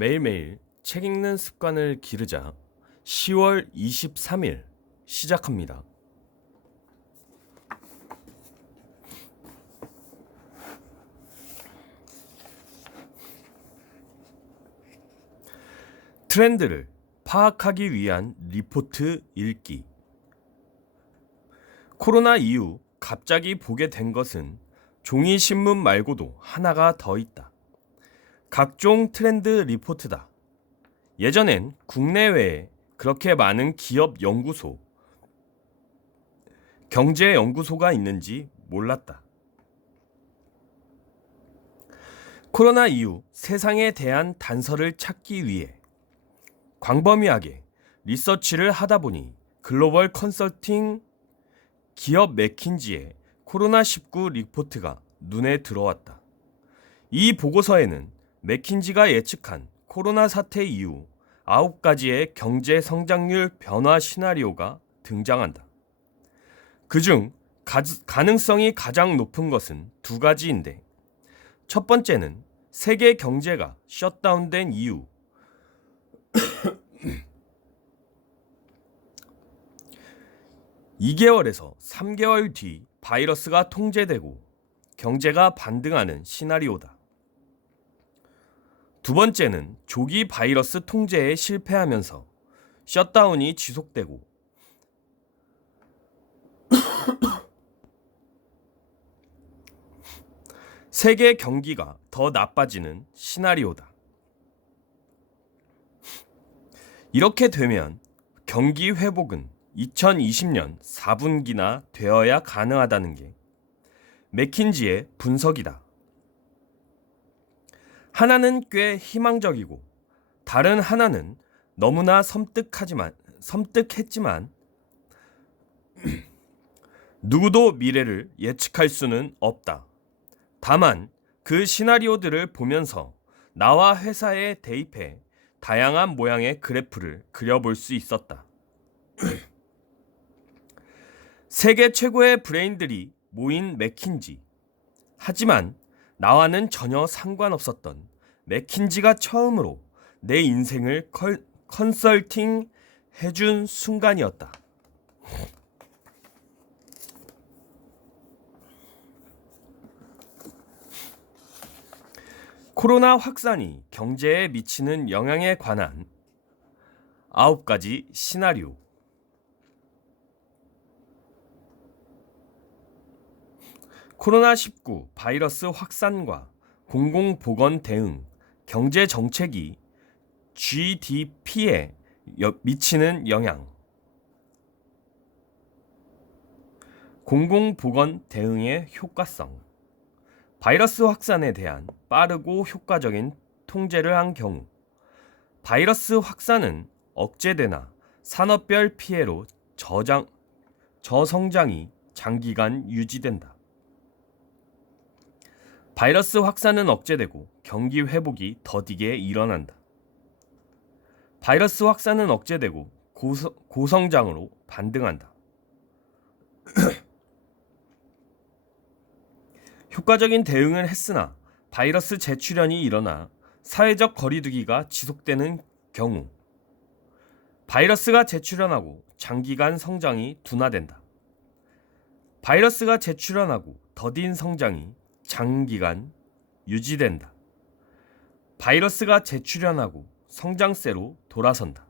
매일매일 책 읽는 습관을 기르자 10월 23일 시작합니다. 트렌드를 파악하기 위한 리포트 읽기. 코로나 이후 갑자기 보게 된 것은 종이 신문 말고도 하나가 더 있다. 각종 트렌드 리포트다. 예전엔 국내외에 그렇게 많은 기업 연구소, 경제 연구소가 있는지 몰랐다. 코로나 이후 세상에 대한 단서를 찾기 위해 광범위하게 리서치를 하다 보니 글로벌 컨설팅 기업 맥킨지의 코로나19 리포트가 눈에 들어왔다. 이 보고서에는 맥킨지가 예측한 코로나 사태 이후 9가지의 경제 성장률 변화 시나리오가 등장한다. 그중 가능성이 가장 높은 것은 두 가지인데, 첫 번째는 세계 경제가 셧다운된 이후 2개월에서 3개월 뒤 바이러스가 통제되고 경제가 반등하는 시나리오다. 두 번째는 조기 바이러스 통제에 실패하면서 셧다운이 지속되고 세계 경기가 더 나빠지는 시나리오다. 이렇게 되면 경기 회복은 2020년 4분기나 되어야 가능하다는 게 맥킨지의 분석이다. 하나는 꽤 희망적이고 다른 하나는 너무나 섬뜩했지만 누구도 미래를 예측할 수는 없다. 다만 그 시나리오들을 보면서 나와 회사에 대입해 다양한 모양의 그래프를 그려볼 수 있었다. 세계 최고의 브레인들이 모인 맥킨지. 하지만 나와는 전혀 상관없었던 맥킨지가 처음으로 내 인생을 컨설팅 해준 순간이었다. 코로나 확산이 경제에 미치는 영향에 관한 9가지 시나리오. 코로나19 바이러스 확산과 공공보건 대응, 경제 정책이 GDP에 미치는 영향. 공공보건 대응의 효과성. 바이러스 확산에 대한 빠르고 효과적인 통제를 한 경우 바이러스 확산은 억제되나 산업별 피해로 저성장이 장기간 유지된다. 바이러스 확산은 억제되고 경기 회복이 더디게 일어난다. 바이러스 확산은 억제되고 고성장으로 반등한다. 효과적인 대응을 했으나 바이러스 재출현이 일어나 사회적 거리두기가 지속되는 경우 바이러스가 재출현하고 장기간 성장이 둔화된다. 바이러스가 재출현하고 더딘 성장이 장기간 유지된다. 바이러스가 재출현하고 성장세로 돌아선다.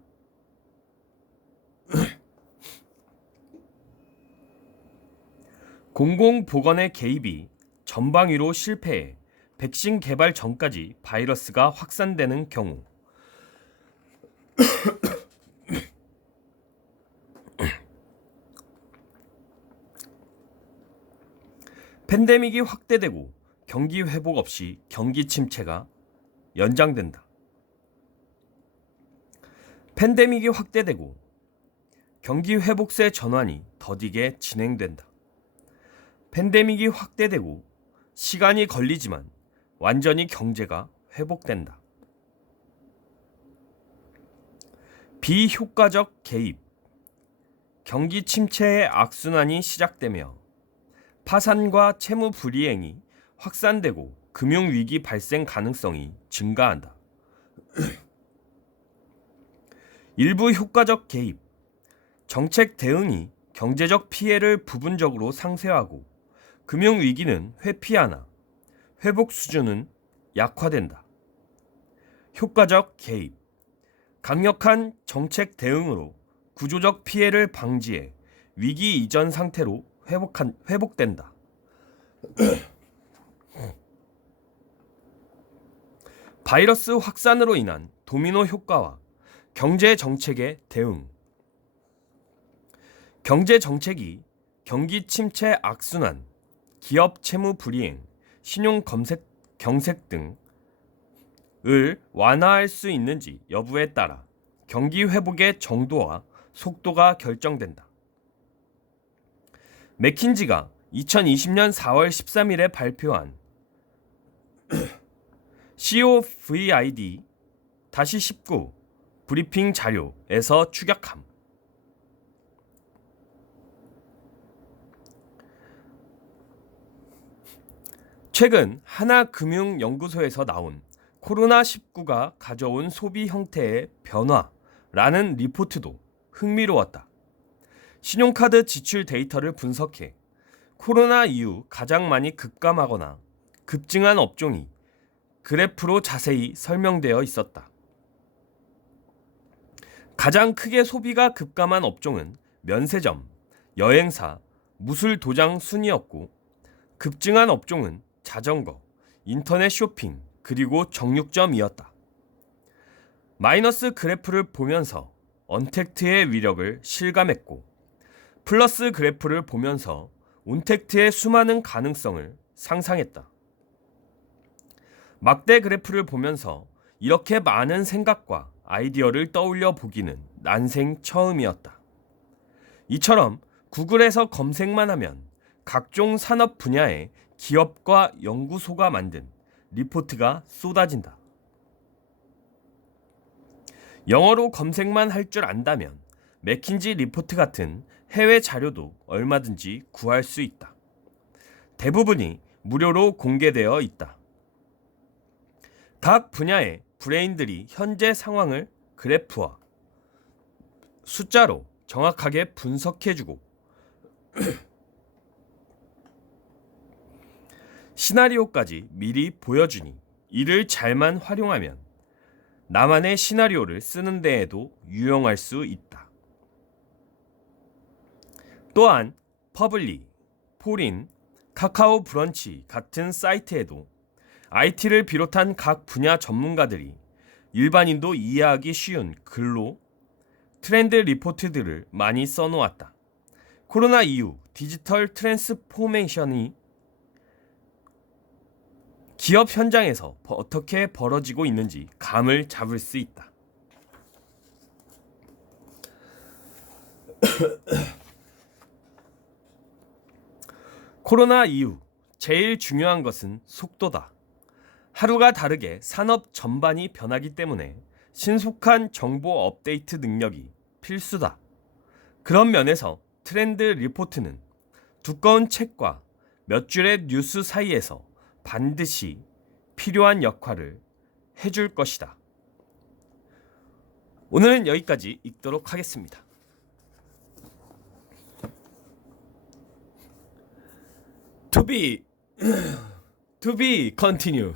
공공보건의 개입이 전방위로 실패해 백신 개발 전까지 바이러스가 확산되는 경우 팬데믹이 확대되고 경기 회복 없이 경기 침체가 연장된다. 팬데믹이 확대되고 경기 회복세 전환이 더디게 진행된다. 팬데믹이 확대되고 시간이 걸리지만 완전히 경제가 회복된다. 비효과적 개입. 경기 침체의 악순환이 시작되며 파산과 채무 불이행이 확산되고 금융위기 발생 가능성이 증가한다. 일부 효과적 개입, 정책 대응이 경제적 피해를 부분적으로 상쇄하고 금융위기는 회피하나 회복 수준은 약화된다. 효과적 개입, 강력한 정책 대응으로 구조적 피해를 방지해 위기 이전 상태로 회복된다. 바이러스 확산으로 인한 도미노 효과와 경제 정책의 대응. 경제 정책이 경기 침체 악순환, 기업 채무 불이행, 신용 경색 등을 완화할 수 있는지 여부에 따라 경기 회복의 정도와 속도가 결정된다. 맥킨지가 2020년 4월 13일에 발표한 COVID-19 브리핑 자료에서 추격함. 최근 하나금융연구소에서 나온 코로나19가 가져온 소비 형태의 변화라는 리포트도 흥미로웠다. 신용카드 지출 데이터를 분석해 코로나 이후 가장 많이 급감하거나 급증한 업종이 그래프로 자세히 설명되어 있었다. 가장 크게 소비가 급감한 업종은 면세점, 여행사, 무술 도장 순이었고 급증한 업종은 자전거, 인터넷 쇼핑, 그리고 정육점이었다. 마이너스 그래프를 보면서 언택트의 위력을 실감했고 플러스 그래프를 보면서 온택트의 수많은 가능성을 상상했다. 막대 그래프를 보면서 이렇게 많은 생각과 아이디어를 떠올려 보기는 난생 처음이었다. 이처럼 구글에서 검색만 하면 각종 산업 분야의 기업과 연구소가 만든 리포트가 쏟아진다. 영어로 검색만 할 줄 안다면 맥킨지 리포트 같은 해외 자료도 얼마든지 구할 수 있다. 대부분이 무료로 공개되어 있다. 각 분야의 브레인들이 현재 상황을 그래프와 숫자로 정확하게 분석해주고 시나리오까지 미리 보여주니 이를 잘만 활용하면 나만의 시나리오를 쓰는 데에도 유용할 수 있다. 또한 퍼블리, 포린, 카카오 브런치 같은 사이트에도 IT를 비롯한 각 분야 전문가들이 일반인도 이해하기 쉬운 글로 트렌드 리포트들을 많이 써놓았다. 코로나 이후 디지털 트랜스포메이션이 기업 현장에서 어떻게 벌어지고 있는지 감을 잡을 수 있다. 코로나 이후 제일 중요한 것은 속도다. 하루가 다르게 산업 전반이 변하기 때문에 신속한 정보 업데이트 능력이 필수다. 그런 면에서 트렌드 리포트는 두꺼운 책과 몇 줄의 뉴스 사이에서 반드시 필요한 역할을 해줄 것이다. 오늘은 여기까지 읽도록 하겠습니다. To be continue.